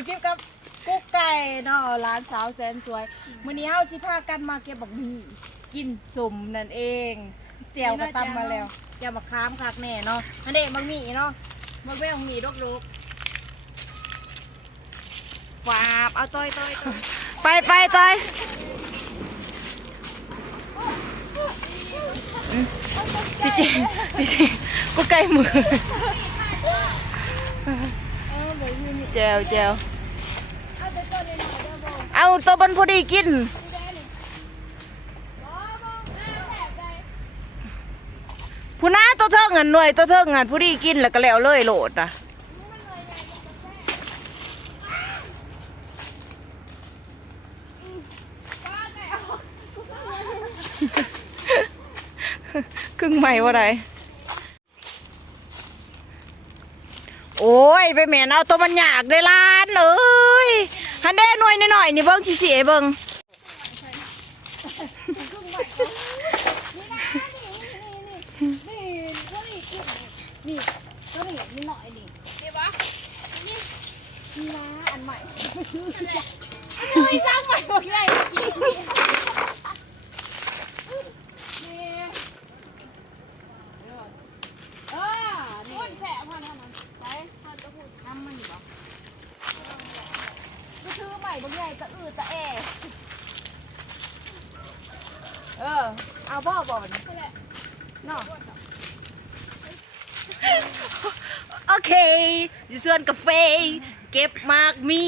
ดคลิปกับกุ๊กไก่เนาะร้านสาวแสนสวยมื้อนี้เฮาสิพากันมาเก็บบักหมี่กินสมนั่นเองเจียวกระตำมาแล้วเจียวบักขามคักแน่เนาะอันนี้บักหมี่เนาะบักแว่บักหมี่รกๆวาบเอาต้อยไปต้อยพี่จิกุ๊กไก่มือเจียวเอาตัวมันพอดีกินผู้น้าตัวเทิงหันหน่วยตัวเทิงหันพอดีกินแล้วก็แล้วเลยโหลดนะครึ่งใหม่ว่าไรโอ้ยไปแม่เอาตัวมันอยากได้ล้านเอ้ยฮันเด้หน่วยหน่อยนี่เบิ้งชี้เบิ้งนี่ก็นี่นี่หน่อยนี่เดี๋ยววะนี่นะอันใหม่เฮ้ยจ้างใหม่หมดเลยนี่แฉะพันมันไปพันจะพูดทำมันอยู่ปะก็ซื้อใหม่บางใหญ่จะจะแอเอาบ่อนเนาะโอเคดิส่วนกาแฟเก็บมากมี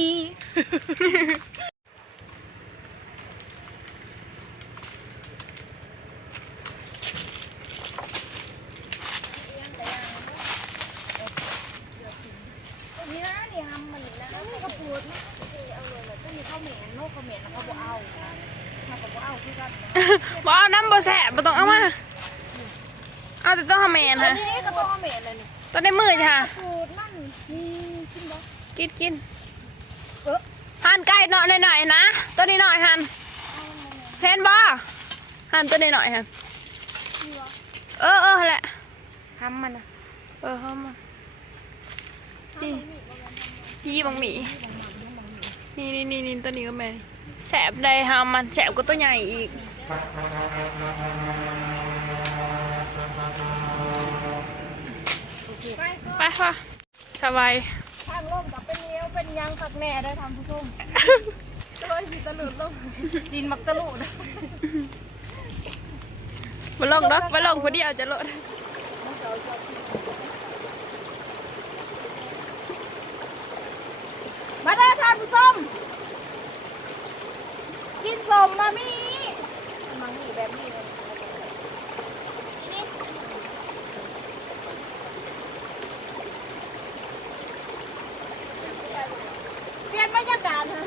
นี่นะนี่ทำมันนี่นะนี่กระปุกนะเอาเลยแบบต้องมีข้าวเหม็นโนข้าวเหม็นแล้วเขาบอกเอาเขาบอกเอาคือกันบ่เอาน้ำบ่แสบบ่ต้องเอามาเอาแต่ต้องทำเมนฮะนี่ก็ต้องข้าวเหม็นเลยนี่ตอนในมือจ้ะปูดมันนี่กินบ่กินหั่นไก่หน่อยหน่อยนะตัวนี้หน่อยหั่นเพนบ่หั่นตัวนี้หน่อยหั่นแหละทำมันนะทำมันพี่บังหมี่นี่ตัวนี้ก็แม่แสบได้ทำมันแสบก็ตัวใหญ่อีกไปค่ะสบายทางล่มกับเป็นเนี้ยวเป็นยังตักแม่ได้ทำผู้ชมช่วยสิตะลุดลงดินมักตะลุดมาลงดอกมาลงพอดีเอาจะลดมาได้ทานผู้ชมกินสมมามีมังมีแบบนี้เลยเปลี่ยนบรรยากาศฮะ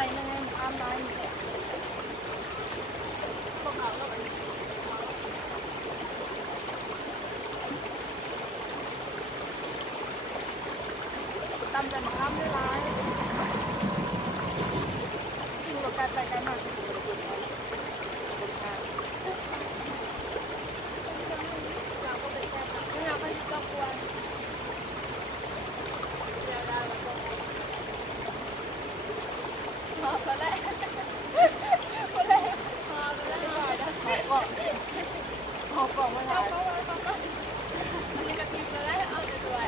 ไปนั่งอ้ามน้อยพวกเราตำแต่มะขามไม่ร้ายดูกับการไปกันมากพอแล้วพอกล่องมาถ่ายมันกระติบแล้วเอาจะด้วย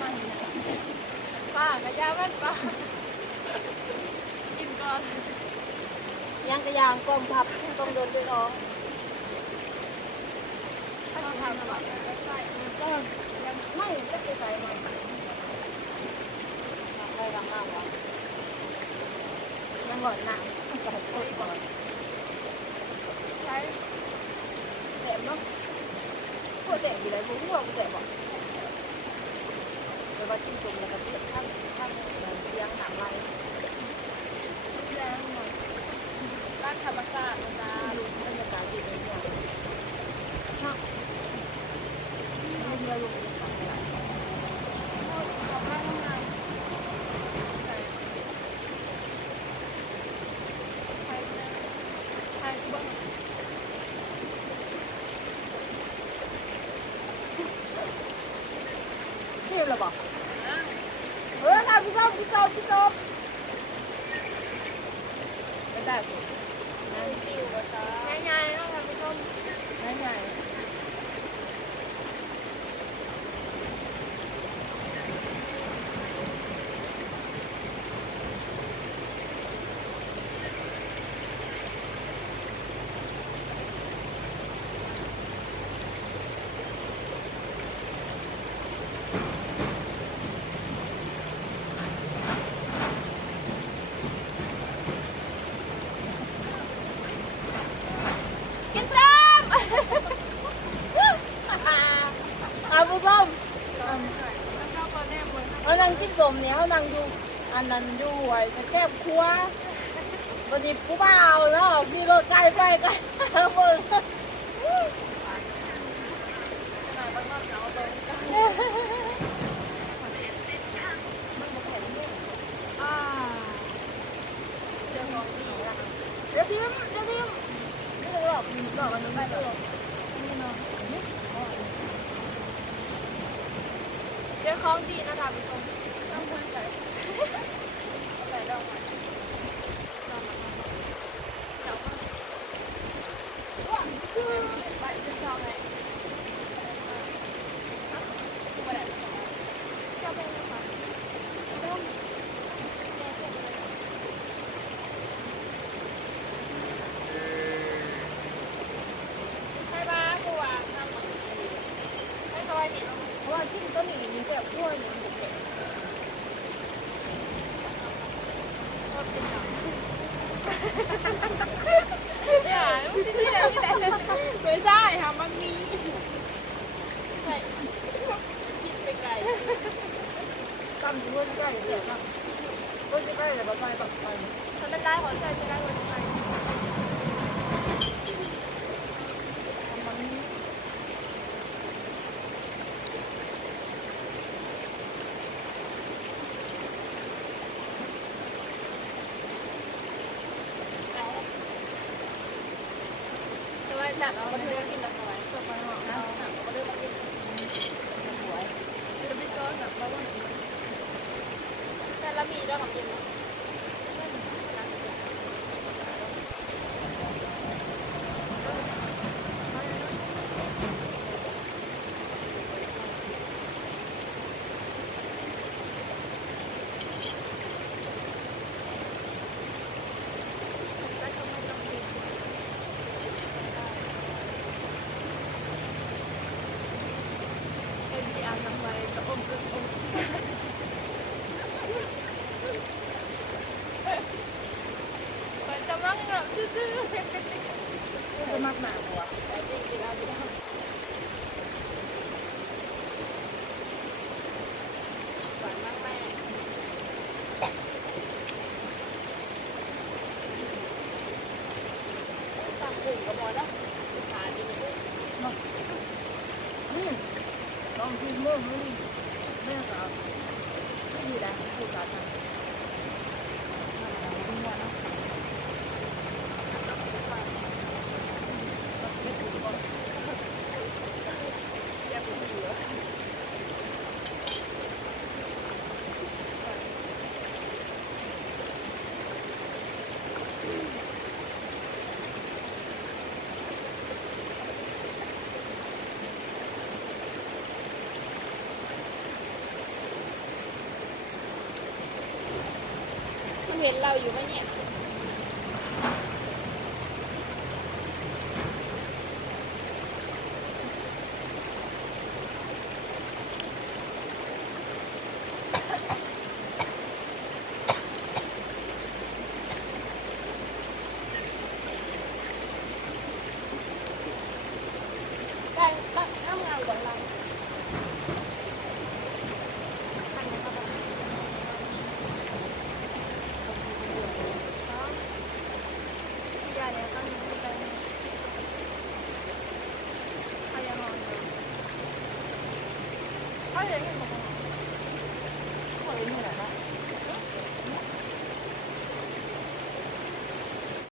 มาเห็นนะป้ากระยาบ้านป้ากินก่อนยังกระยางกลมทับต้องเดินไปน้องถ้าทำแบบใส่ก็ยังไม่จะไปใส่มันอะไรกันบ้างวะยังหล่อนหนักใส่ตัวก่อนใช้แดดเนาะพวกแดดอยู่ไหนพวกพวกแดดบอกไปว่าจิ้มจุ่มแล้วก็เทียบท่านเสียงหนังไรแรงหน่อยร้านธรรมชาตินะดูบรรยากาศดีเลยเนี่ยชอบไม่เยอะลงเลยค่ะเอาไปทำงานไปบ้างเทียบเลยบอกทำพี่ส้มไม่ได้สิง่ายๆต้องทำพี่ส้มง่ายๆผู้ส้มเขานั่งกินสมเนี่ยเขานั่งดูอันนั้นดูไอ้แก้มครัววันนี้ผู้บ่าวแล้วขี่รถไกลไปไกลเบิ่งเดี๋ยวพิมนี่ถึงหลอกมันไม่หลอกเจ้าของดีนะคะพี่ชมต้องพูดใจแต่ดอกว้าวคือไปจะชอบไหมชอบเป็นอะไรต้องให้บ้ากูวางทำให้ซอยนี่เพราะว่าที่ต้นนี้มีเสียบขั้วอยู่อย่าที่ไหนไม่ใช่ค่ะมันมีใช่คิดไปไกลตั้มอยู่ใกล้เดี๋ยวตั้มก็จะใกล้แต่ไปแบบไปถ้าเป็นได้ขอใส่จะได้วันไปจับเราเลือกกินอะไรสบายหรอเราเลือกกินสวยจะไปก้อนแบบว่าแต่ละมีด้วยของกินจะมักเงาซื่อจะมักหนาหัวแต่จริงๆเราไม่ได้หวานมากแม่ตามกลุ่มกับมอนะขาดีด้วยลองกินเมื่อไม่แม่สาวไม่ดีนะผู้สาวทำ นเราอยู่ไหมเนี่ยใจตั้งงามกว่าเรา เขาเลยเห็นบอกว่าเขาเลยเห็นอะไรบ้าง